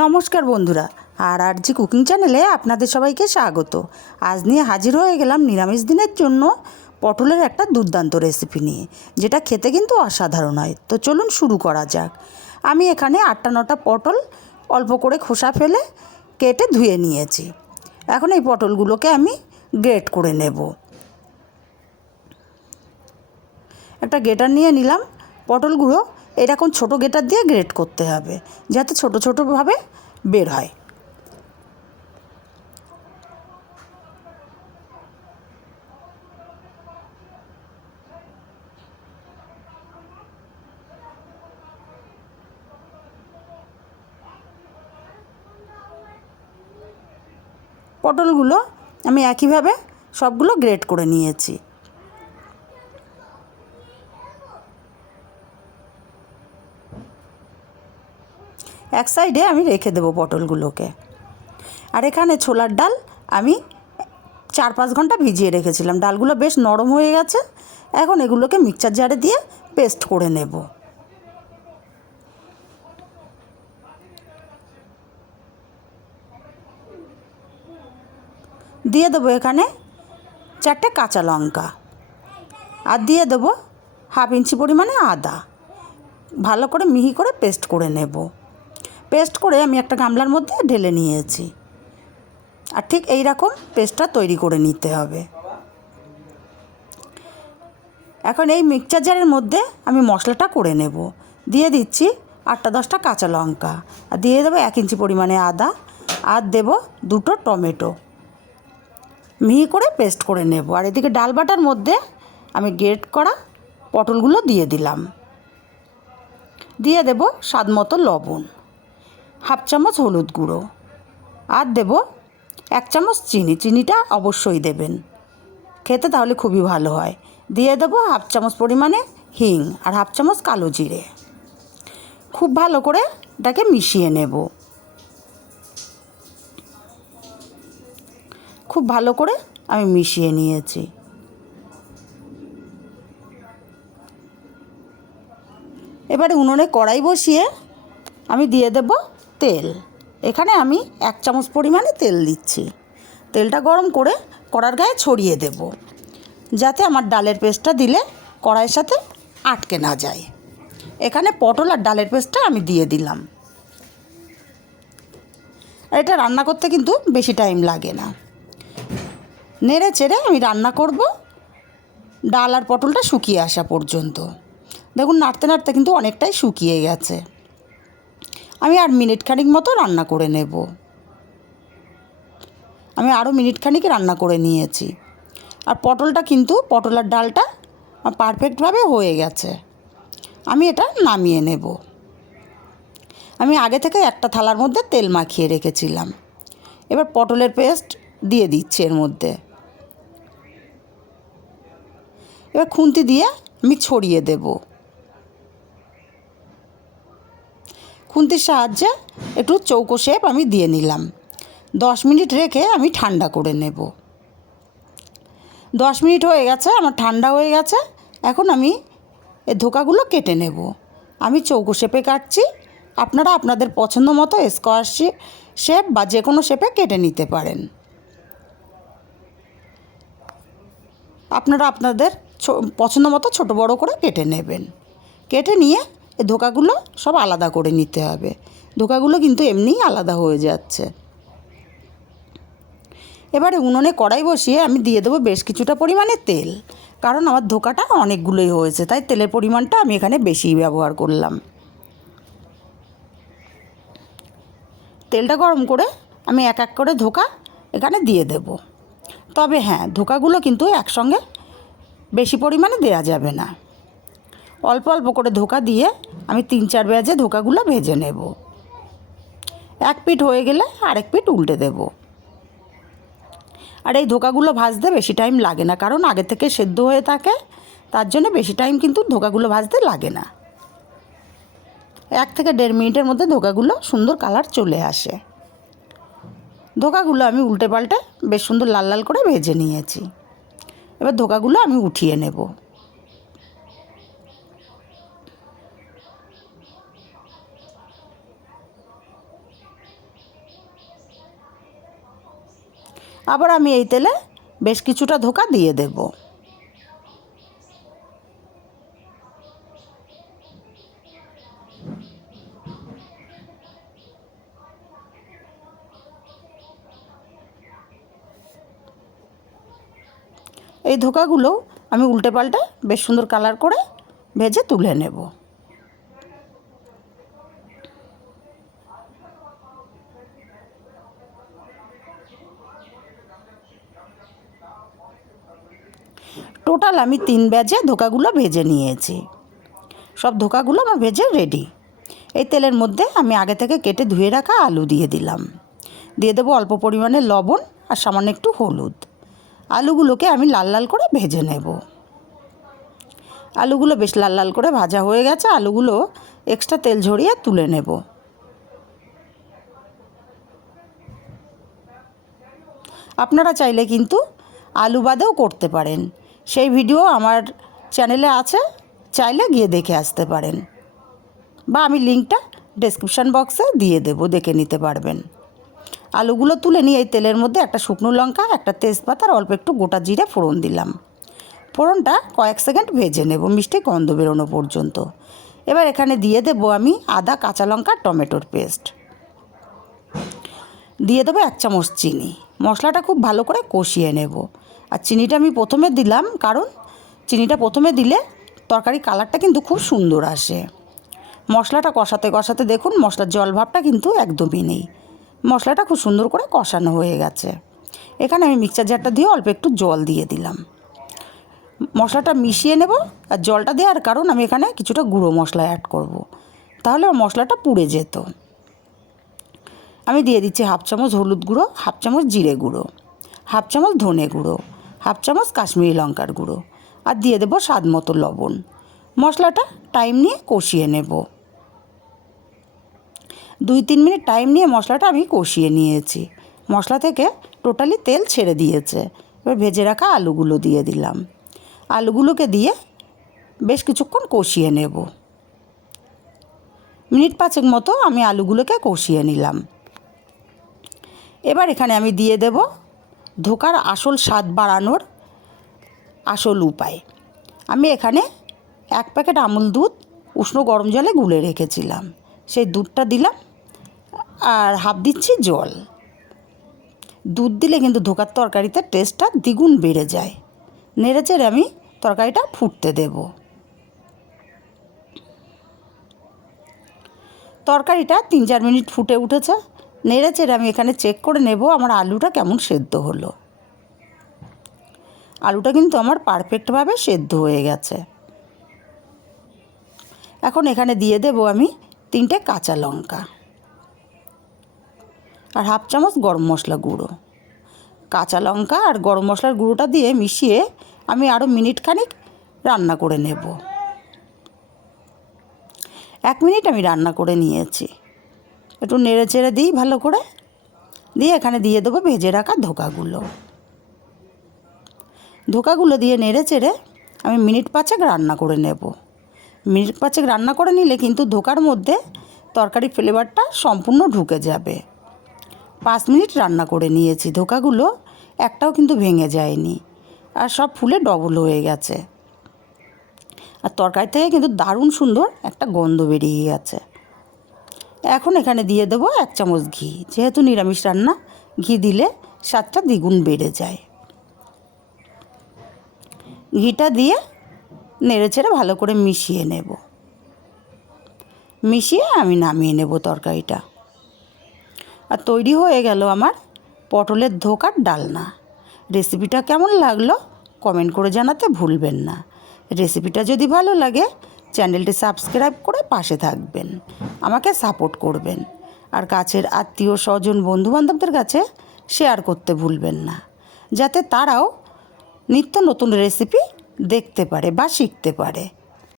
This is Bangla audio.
নমস্কার বন্ধুরা, আর আর জি কুকিং চ্যানেলে আপনাদের সবাইকে স্বাগত। আজ নিয়ে হাজির হয়ে গেলাম নিরামিষ দিনের জন্য পটলের একটা দুর্দান্ত রেসিপি নিয়ে, যেটা খেতে কিন্তু অসাধারণ হয়। তো চলুন শুরু করা যাক। আমি এখানে আটটা নটা পটল অল্প করে খোসা ফেলে কেটে ধুয়ে নিয়েছি। এখন এই পটলগুলোকে আমি গ্রেট করে নেব। একটা গেটার নিয়ে নিলাম পটলগুলো। এরকম ছোটো গেটার দিয়ে গ্রেট করতে হবে, যাতে ছোটো ছোটোভাবে বের হয়। পটলগুলো আমি একইভাবে সবগুলো গ্রেট করে নিয়েছি। এক সাইডে আমি রেখে দেবো পটলগুলোকে। আর এখানে ছোলার ডাল আমি চার পাঁচ ঘণ্টা ভিজিয়ে রেখেছিলাম। ডালগুলো বেশ নরম হয়ে গেছে। এখন এগুলোকে মিক্সচার জারে দিয়ে পেস্ট করে নেব। দিয়ে দেবো এখানে চারটে কাঁচা লঙ্কা। আর দিয়ে দেবো হাফ ইঞ্চি পরিমাণে আদা। ভালো করে মিহি করে পেস্ট করে নেব। পেস্ট করে আমি একটা গামলার মধ্যে ঢেলে নিয়েছি। আর ঠিক এই রকম পেস্টটা তৈরি করে নিতে হবে। এখন এই মিক্সচার জারের মধ্যে আমি মশলাটা করে নেব। দিয়ে দিচ্ছি আটটা দশটা কাঁচা লঙ্কা। আর দিয়ে দেবো এক ইঞ্চি পরিমাণে আদা। আর দেব দুটো টমেটো। মিহি করে পেস্ট করে নেব। আর এদিকে ডাল বাটার মধ্যে আমি গ্রেট করা পটলগুলো দিয়ে দিলাম। দিয়ে দেব স্বাদ মতো লবণ। হাফ চামচ হলুদ গুঁড়ো। আর দেব এক চামচ চিনি। চিনিটা অবশ্যই দেবেন। খেতে তাহলে খুবই ভালো হয়। দিয়ে দেবো হাফ চামচ পরিমাণে হিং আর হাফ চামচ কালো জিরে। খুব ভালো করে এটাকে মিশিয়ে নেব। খুব ভালো করে আমি মিশিয়ে নিয়েছি। এবারে উনুনে কড়াই বসিয়ে আমি দিয়ে দেব তেল। এখানে আমি এক চামচ পরিমাণে তেল দিচ্ছি। তেলটা গরম করে কড়ার গায়ে ছড়িয়ে দেব, যাতে আমার ডালের পেস্টটা দিলে কড়াইয়ের সাথে আটকে না যায়। এখানে পটল আর ডালের পেস্টটা আমি দিয়ে দিলাম। আর এটা রান্না করতে কিন্তু বেশি টাইম লাগে না। নেড়ে চেড়ে আমি রান্না করব, ডাল আর পটলটা শুকিয়ে আসা পর্যন্ত। দেখুন, নাড়তে নাড়তে কিন্তু অনেকটাই শুকিয়ে গেছে। আমি আর মিনিট খানিক মতো রান্না করে নেব। আমি আরও মিনিট খানিক রান্না করে নিয়েছি। আর পটলটা কিন্তু পটল আর ডালটা পারফেক্টভাবে হয়ে গেছে। আমি এটা নামিয়ে নেব। আমি আগে থেকে একটা থালার মধ্যে তেল মাখিয়ে রেখেছিলাম। এবার পটলের পেস্ট দিয়ে দিচ্ছি এর মধ্যে। এবার খুন্তি দিয়ে আমি ছড়িয়ে দেবো। খুন্তির সাহায্যে একটু চৌকো শেপ আমি দিয়ে নিলাম। দশ মিনিট রেখে আমি ঠান্ডা করে নেব। দশ মিনিট হয়ে গেছে, আমার ঠান্ডা হয়ে গেছে। এখন আমি এ ধোকাগুলো কেটে নেব। আমি চৌকো শেপে কাটছি। আপনারা আপনাদের পছন্দ মতো স্কোয়ার শেপ বা যে কোনো শেপে কেটে নিতে পারেন। আপনারা আপনাদের পছন্দ মতো ছোটো বড়ো করে কেটে নেবেন। কেটে নিয়ে এই ধোকাগুলো সব আলাদা করে নিতে হবে। ধোকাগুলো কিন্তু এমনিই আলাদা হয়ে যাচ্ছে। এবারে উনুনে কড়াই বসিয়ে আমি দিয়ে দেবো বেশ কিছুটা পরিমাণে তেল। কারণ আমার ধোকাটা অনেকগুলোই হয়েছে, তাই তেলের পরিমাণটা আমি এখানে বেশিই ব্যবহার করলাম। তেলটা গরম করে আমি এক এক করে ধোকা এখানে দিয়ে দেব। তবে হ্যাঁ ধোকাগুলো কিন্তু একসঙ্গে বেশি পরিমাণে দেওয়া যাবে না। অল্প অল্প করে ধোকা দিয়ে আমি তিন চার ব্যাজে ধোকাগুলো ভেজে নেব। এক পিঠ হয়ে গেলে আরেক পিঠ উল্টে দেব। আর এই ধোকাগুলো ভাজতে বেশি টাইম লাগে না, কারণ আগে থেকে সেদ্ধ হয়ে থাকে, তার জন্য বেশি টাইম কিন্তু ধোকাগুলো ভাজতে লাগে না। এক থেকে দেড় মিনিটের মধ্যে ধোকাগুলো সুন্দর কালার চলে আসে। ধোকাগুলো আমি উল্টে পাল্টে বেশ সুন্দর লাল লাল করে ভেজে নিয়েছি। এবার ধোকাগুলো আমি উঠিয়ে নেব। আবার আমি এই তেলে বেশ কিছুটা ধোকা দিয়ে দেব। এই ধোকাগুলো আমি উল্টে পাল্টে বেশ সুন্দর কালার করে ভেজে তুলে নেব। টোটাল আমি তিন ব্যাচে ধোকাগুলো ভেজে নিয়েছি। সব ধোকাগুলো আমার ভেজে রেডি এই তেলের মধ্যে আমি আগে থেকে কেটে ধুয়ে রাখা আলু দিয়ে দিলাম। দিয়ে দেবো অল্প পরিমাণে লবণ আর সামান্য একটু হলুদ। আলুগুলোকে আমি লাল লাল করে ভেজে নেব। আলুগুলো বেশ লাল লাল করে ভাজা হয়ে গেছে। আলুগুলো এক্সট্রা তেল ঝরিয়ে তুলে নেব। আপনারা চাইলে কিন্তু আলু বাদেও করতে পারেন। সেই ভিডিও আমার চ্যানেলে আছে, চাইলে গিয়ে দেখে আসতে পারেন। বা আমি লিঙ্কটা ডেসক্রিপশান বক্সে দিয়ে দেবো, দেখে নিতে পারবেন। আলুগুলো তুলে নিয়ে এই তেলের মধ্যে একটা শুকনো লঙ্কা, একটা তেজপাতা আর অল্প একটু গোটা জিরে ফোড়ন দিলাম। ফোড়নটা কয়েক সেকেন্ড ভেজে নেব, মিষ্টি গন্ধ বেরোনো পর্যন্ত। এবার এখানে দিয়ে দেবো আমি আদা, কাঁচা লঙ্কা, টমেটোর পেস্ট। দিয়ে দেবো এক চামচ চিনি। মশলাটা খুব ভালো করে কষিয়ে নেব। আর চিনিটা আমি প্রথমে দিলাম, কারণ চিনিটা প্রথমে দিলে তরকারি কালারটা কিন্তু খুব সুন্দর আসে। মশলাটা কষাতে কষাতে দেখুন, মশলার জল ভাবটা কিন্তু একদমই নেই। মশলাটা খুব সুন্দর করে কষানো হয়ে গেছে। এখানে আমি মিক্সচার জারটা দিয়ে অল্প একটু জল দিয়ে দিলাম। মশলাটা মিশিয়ে নেব আর জলটা দেওয়ার কারণ আমি এখানে কিছুটা গুঁড়ো মশলা অ্যাড করব। তাহলে মশলাটা পুড়ে যেত। আমি দিয়ে দিচ্ছি হাফ চামচ হলুদ গুঁড়ো, হাফ চামচ জিরে গুঁড়ো, হাফ চামচ ধনে গুঁড়ো। হাফ চামচ কাশ্মীরি লঙ্কার গুঁড়ো আর দিয়ে দেবো স্বাদ মতো লবণ। মশলাটা টাইম নিয়ে কষিয়ে নেব। দুই তিন মিনিট টাইম নিয়ে মশলাটা আমি কষিয়ে নিয়েছি। মশলা থেকে টোটালি তেল ছেড়ে দিয়েছে। এবার ভেজে রাখা আলুগুলো দিয়ে দিলাম। আলুগুলোকে দিয়ে বেশ কিছুক্ষণ কষিয়ে নেব। মিনিট পাঁচেক মতো আমি আলুগুলোকে কষিয়ে নিলাম। এবার এখানে আমি দিয়ে দেব ধোকার আসল স্বাদ বাড়ানোর আসল উপায়। আমি এখানে এক প্যাকেট আমুল দুধ উষ্ণ গরম জলে গুলে রেখেছিলাম। সেই দুধটা দিলাম আর হাফ দিচ্ছি জল। দুধ দিলে কিন্তু ধোকার তরকারিতে টেস্টটা দ্বিগুণ বেড়ে যায়। নেড়ে চেড়ে আমি তরকারিটা ফুটতে দেব। তরকারিটা তিন চার মিনিট ফুটে উঠেছে। নেড়ে চেড়ে আমি এখানে চেক করে নেব আমার আলুটা কেমন সেদ্ধ হলো। আলুটা কিন্তু আমার পারফেক্টভাবে সেদ্ধ হয়ে গেছে। এখন এখানে দিয়ে দেব আমি তিনটে কাঁচা লঙ্কা আর হাফ চামচ গরম মশলা গুঁড়ো। কাঁচা লঙ্কা আর গরম মশলার গুঁড়োটা দিয়ে মিশিয়ে আমি আরও মিনিট খানিক রান্না করে নেব। এক মিনিট আমি রান্না করে নিয়েছি। একটু নেড়ে চেড়ে দিই ভালো করে। দিয়ে এখানে দিয়ে দেবো ভেজে রাখা ধোকাগুলো। ধোকাগুলো দিয়ে নেড়ে চেড়ে আমি মিনিট পাঁচেক রান্না করে নেব। মিনিট পাঁচেক রান্না করে নিলে কিন্তু ধোকার মধ্যে তরকারি ফ্লেভারটা সম্পূর্ণ ঢুকে যাবে। পাঁচ মিনিট রান্না করে নিয়েছি, ধোকাগুলো একটাও কিন্তু ভেঙে যায়নি। আর সব ফুলে ডবল হয়ে গেছে। আর তরকারি থেকে কিন্তু দারুণ সুন্দর একটা গন্ধ বেরিয়ে গেছে। এখন এখানে দিয়ে দেবো এক চামচ ঘি। যেহেতু নিরামিষ রান্না, ঘি দিলে স্বাদটা দ্বিগুণ বেড়ে যায়। ঘিটা দিয়ে নেড়ে ছেড়ে ভালো করে মিশিয়ে নেব। মিশিয়ে আমি নামিয়ে নেব তরকারিটা। আর তৈরি হয়ে গেল আমার পটলের ধোকার ডালনা। রেসিপিটা কেমন লাগল কমেন্ট করে জানাতে ভুলবেন না। রেসিপিটা যদি ভালো লাগে চ্যানেলটি সাবস্ক্রাইব করে পাশে থাকবেন। আমাকে সাপোর্ট করবেন। আর কাছের আত্মীয়, স্বজন, বন্ধুবান্ধবদের কাছে শেয়ার করতে ভুলবেন না। যাতে তারাও নিত্য নতুন রেসিপি দেখতে পারে বা শিখতে পারে।